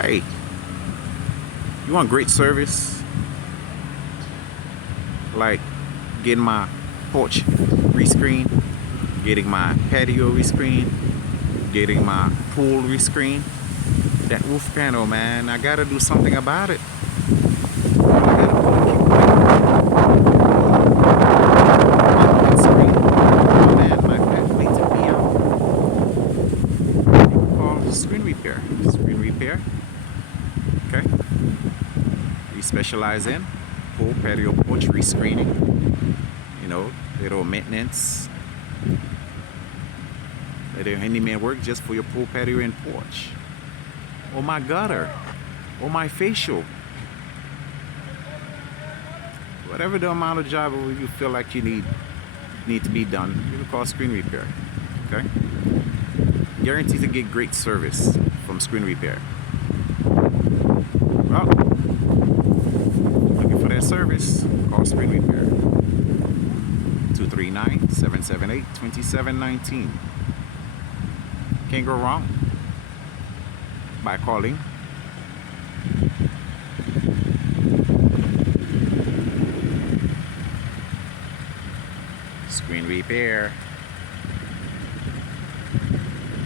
Hey, you want great service? Like getting my porch rescreen, getting my patio rescreen, getting my pool rescreen. That roof panel, man, I gotta do something about it. I gotta put a screen. Oh man, my family took me out. Call screen repair. Screen repair. Okay. We specialize in pool, patio, porch rescreening. You know, little maintenance. Little handyman work just for your pool, patio, and porch. Or my gutter. Or my facial. Whatever the amount of job you feel like you need to be done, you can call screen repair. Okay? Guaranteed to get great service from screen repair. Well, looking for that service, call screen repair. 239-778-2719. Can't go wrong by calling. Screen repair.